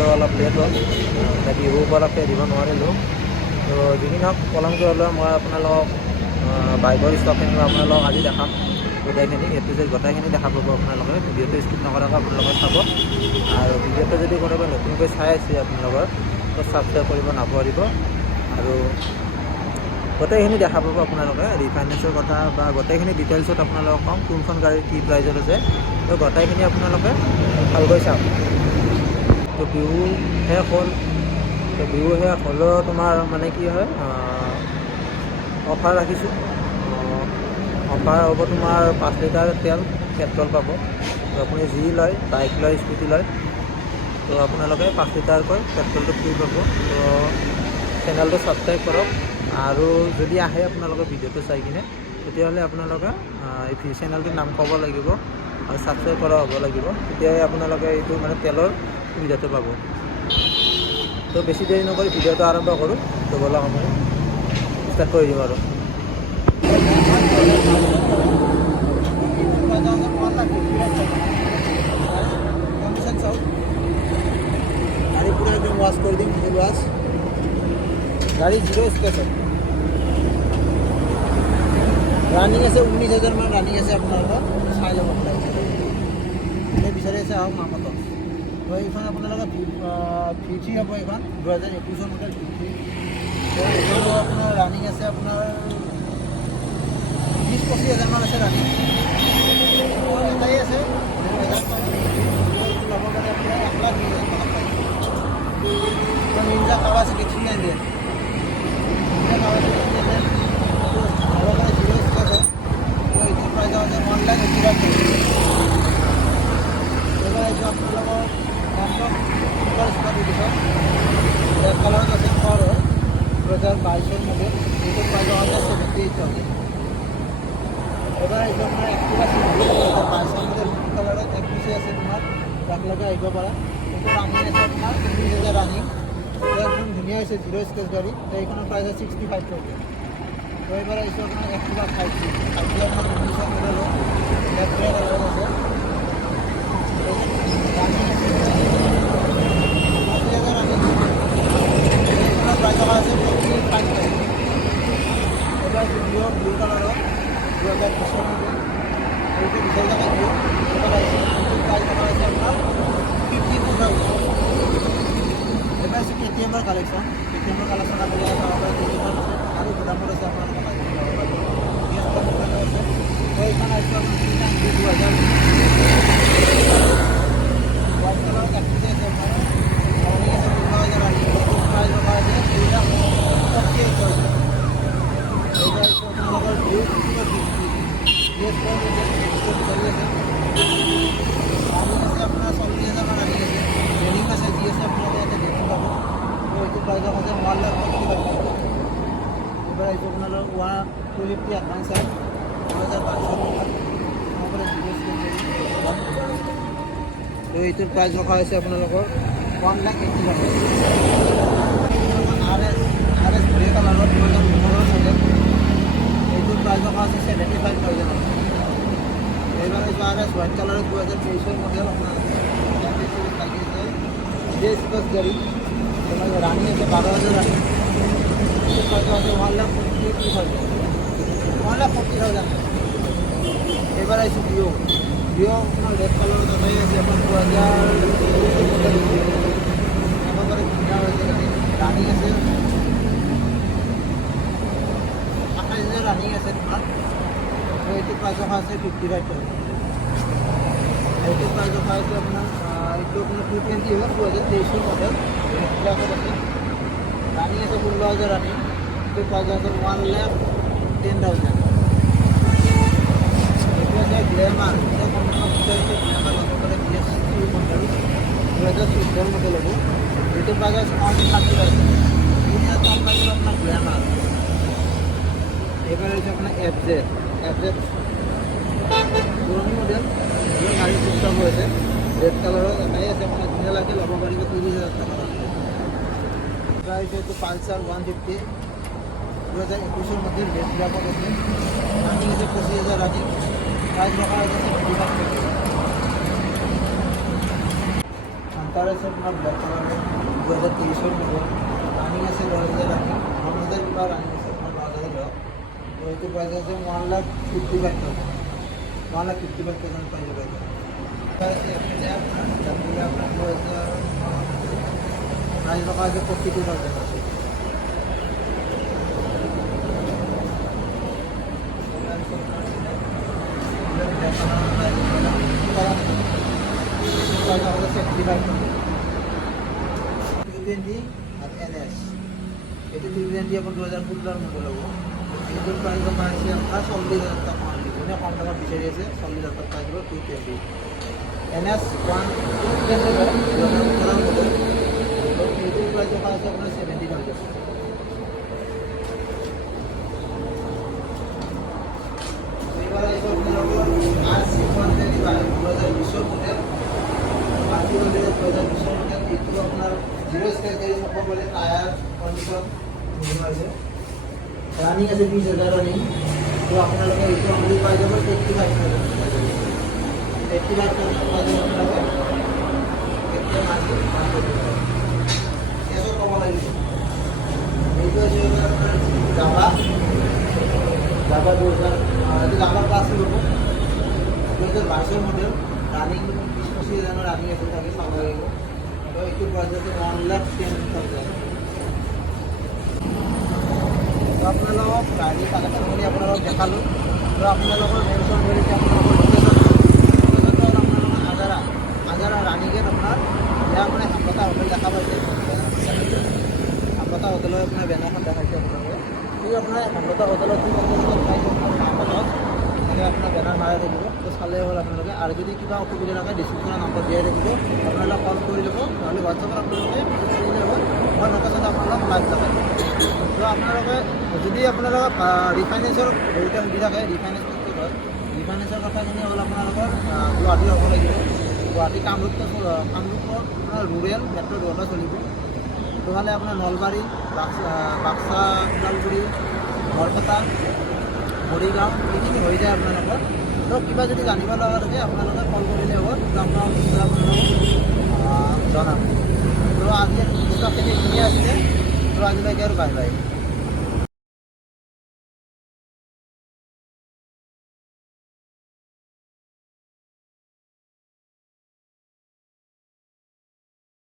পইচাটো অলপ লেট হ'ল, মানে বিহু উপলক্ষে দিব নোৱাৰিলোঁ। তো যিখিনি হওক পলমকৈ হ'লেও মই আপোনালোকক বাইকৰ ষ্টকখিনি মই আপোনালোকক আজি দেখাম গোটেইখিনি, গোটেইখিনি দেখা পাব আপোনালোকে। ভিডিঅ'টো স্কিপ নকৰাকৈ আপোনালোকে চাব, আৰু ভিডিঅ'টো যদি কোনোবাই নতুনকৈ চাই আছে আপোনালোকৰ তো ছাবস্ক্ৰাইব কৰিব নাপাহৰিব। আৰু গোটেইখিনি দেখা পাব আপোনালোকে, ৰিফাইনেন্সৰ কথা বা গোটেইখিনি ডিটেইলছত আপোনালোকক ক'ম, কোনখন গাড়ীৰ কি প্ৰাইজত আছে, তো গোটেইখিনি আপোনালোকে ভালকৈ চাওক। তো বিহু শেষ হ'ল, তো বিহু শেষ হ'লেও তোমাৰ মানে কি হয়, অফাৰ ৰাখিছোঁ। অফাৰ হ'ব তোমাৰ 5 লিটাৰ তেল পেট্ৰল পাব। তো আপুনি যি লয়, বাইক লয়, স্কুটি লয়, তো আপোনালোকে 5 লিটাৰকৈ পেট্ৰলটো ফ্ৰী পাব। তো চেনেলটো ছাবস্ক্ৰাইব কৰক, আৰু যদি আহে আপোনালোকে ভিডিঅ'টো চাই কিনে, তেতিয়াহ'লে আপোনালোকে এই চেনেলটোৰ নাম ক'ব লাগিব আৰু ছাবস্ক্ৰাইব কৰা হ'ব লাগিব, তেতিয়াহে আপোনালোকে এইটো মানে তেলৰ সুবিধাটো পাব। তো বেছি দেৰি নকৰি ভিডিঅ'টো আৰম্ভ কৰোঁ। তো ব'লক আমি ষ্টাৰ্ট কৰি দিম আৰু। গাড়ি পুরো একদম ওয়াশ করে দিন, ফুল ওয়াশ। গাড়ি 0 স্ক্র্যাচ রানিং আছে, 19,000 মান রানিং আছে। আপনারা চাই ল'ব এই বিচাৰি আছে আহক মামত। তো এইখন আপোনালোকে ফিউচি হ'ব, এইখন 2021 মডেল ফিউচি। তো এইটো আপোনাৰ ৰানিং আছে আপোনাৰ 20-25,000 মান আছে ৰানিং। এটাই আছে ল'ব গ'লে আপোনাৰ 1,20,000 টকা পায়। তো নিনজা কাৱাসাকি 300 কালাৰত আছে। 2022 মডেল, এইটো প্ৰাইজ আছে 78,000। এবাৰ এইটো আপোনাৰ এক্টিভা 22 মডেল কালাৰত এক পিছে আছে, তোমাৰ তাকলৈকে আহিব পাৰা। এইটো ৰানিং আছে আপোনাৰ 19,000 ৰানিং। একদম ধুনীয়া হৈছে, 0 স্ক্ৰেচ গাড়ী। এইখনৰ প্ৰাইজ আছে 65,000। তো এইবাৰ আহিছোঁ আপোনাৰ এক্টিভা 5G আপোনাৰ 19 মডেল ব্লেক কালাৰত আছে। ৰানিং আছে 80,000 ৰানিং। এইখনৰ প্ৰাইজ আছে 45,000। এবাৰ ভিডিঅ ব্লু কালাৰত 2020 মডেল, এইটো বিচাৰি থকা ভিডিঅ'। এবাৰ আহিছে প্ৰাইজ আছে আপোনাৰ 52,000। এবাৰ আছে KTM-ৰ কালেকশ্যন। KTM-ৰ কালেকশ্যন আপুনি চাব পাৰে, তিনিখন আছে আৰু গোদামত আছে আপোনালোকে বাইক ল'ব পাৰিব। আছে তো এইখন আহিছে আপোনাৰ 2000 হোৱাইট কালাৰত কাটিছে আছে আপোনাৰ ৰানিং আছে 15,000 ৰানিং। এইটো প্ৰাইজ ৰখা আছে 2,48,000। এইবাৰ আহিছে আপোনালোকৰ ভিউ 50 চলি আছে। ৰানিং আছে আপোনাৰ 40,000 মান ৰানিং আছে। ৰেলিং আছে, যি আছে আপোনালোকে ইয়াতে দেখি পাব। তো এইটো প্ৰাইজ আছে 1,45,000। এবাৰ আহিছোঁ আপোনালোকৰ 250 এডভান্স আছে 2022 মডেল। তো এইটোৰ প্ৰাইজ ৰখা হৈছে আপোনালোকৰ 1,80,000। RS গ্ৰে কালাৰত 2015 মডেল, এইটোৰ প্ৰাইজ ৰখা আছে 75,000। এইবাৰ আহিছোঁ RS হোৱাইট কালাৰত 2023 মডেল আপোনাৰ লাগিছে স্পেচ গাড়ী। রানিং আছে 12,000 রানিং। প্রাইস আছে 1,40,000। এবার আছে ভিও আপনার রেড কালার দেখাই আছে আপনার 2023 মডেল। একেবারে ধুনীয়া হয়েছে গাড়ি। রানিং আছে 28,000 রানিং আছে তোমার। তো এইটো প্রাইস রখা আছে 55,000। এইটো প্রাইস রখা আছে আপনার এইটো আপনার 220 হবে 2023 মডেল। ব্ল্যাকত আছে রানিং আছে 16,000 রানিং। এইটো প্রাইস আছে 1,10,000। এইটো আছে গ্লেমার, এটা সম্পূর্ণ ফিচারছে গ্লেমার লগাব পাৰে। BS3 মডেল 2014 মডেল হ'ব। এইটো প্রাইস আছে 1,30,000। এটা কম প্রাইসের আপনার গ্লেমার। এবার হচ্ছে আপনার FZ পুরনো মডেল, গাড়ি টুকটাক হয়েছে। রেড কালারও দেখাই আছে, আপনার ধুনীয়া লাগে, ল'ব পাৰিব 30,000 টাকা। এবার হচ্ছে পালসার 150 2021 মডেল, রেড ব্ল্যাকত আছে। রানিং আছে 25,000 রানিং। প্রাইস রখা হয়েছে 75,000। ইণ্টাৰ আছে আপোনাৰ ব্লেক কালাৰৰ 2023 মডেল ৰানিং আছে 10,000 ৰানিং 9,000 কিবা ৰানিং আছে আপোনাৰ 9,000 লওক তো এইটো প্ৰাইচ আছে 1,55,000 1,55,000 পাই যাব प्राइस रखा है 42,000 NS ये 220 अपन 2015 मॉडल है वो ये प्राइस रखा है आपका 40,000 तक मान लीजिए ना कम टका বিচাৰি আছে 40,000 तक পাই যাব 220 NS 1 मॉडल तो प्राइस रखा है अपना 70,000 रानिंग আছে 20,000 রানিং তো আপনারা এই তো পাই যাবেন 85,000 পাই যাবেন আপনারা একদম আছে এসব কম লাগে এই তো যে জাভা 2000 এটা জাভা ক্লাস করব 2022 মডেল রানিং 20,000 রানিং আছে তাকে সামনে লাগবে তো একটু প্রাইস আছে 1,10,000 তো আপোনালোকক গাড়ী কালেকশ্যন কৰি আপোনালোকক দেখালোঁ তো আপোনালোকৰ মেনশ্যন কৰিছে আপোনালোকৰ লোকেশ্যনটো হ'ল আপোনালোকৰ আজাৰা ৰাণীগেট আপোনাৰ ইয়াৰ মানে হামলতা হোটেল দেখা পাইছে হামলতা হোটেলৰ আপোনাৰ বেনাৰখন দেখাইছে আপোনালোকে এই আপোনাৰ হামলতা হোটেলত এনেকৈ আপোনাৰ বেনাৰ মাৰাই থাকিব তো চালে হ'ল আপোনালোকে আৰু যদি কিবা অসুবিধা থাকে ডিছক্ৰিপশ্যনৰ নম্বৰ দিয়াই থাকিব আপোনালোকে কল কৰি ল'ব নহ'লে হোৱাটছএপত আপোনালোকে কৰিলে হ'ল মই লোকেশ্যন আপোনালোকক লাইভ দেখাই তো আপোনালোকে যদি আপোনালোকক ৰিফাইনেন্সৰ বহুতে সুবিধা থাকে ৰিফাইনেন্স বস্তু হয় ৰিফাইনেন্সৰ কথাখিনি হ'ল আপোনালোকৰ গুৱাহাটী হ'ব লাগিব গুৱাহাটী কামৰূপৰ আপোনাৰ ৰুৰেল মেট্ৰ' দুটা চলিব নহ'লে আপোনাৰ নলবাৰী বাক্সা ওদালগুৰি বৰপেটা মৰিগাঁও এইখিনি হৈ যায় আপোনালোকৰ তো কিবা যদি জানিব লগা থাকে আপোনালোকে কল কৰিলে হ'ব আপোনালোকক জনাম তো আজি এইখিনিয়ে আছিলে তো আজিলৈকে আৰু বাই বাই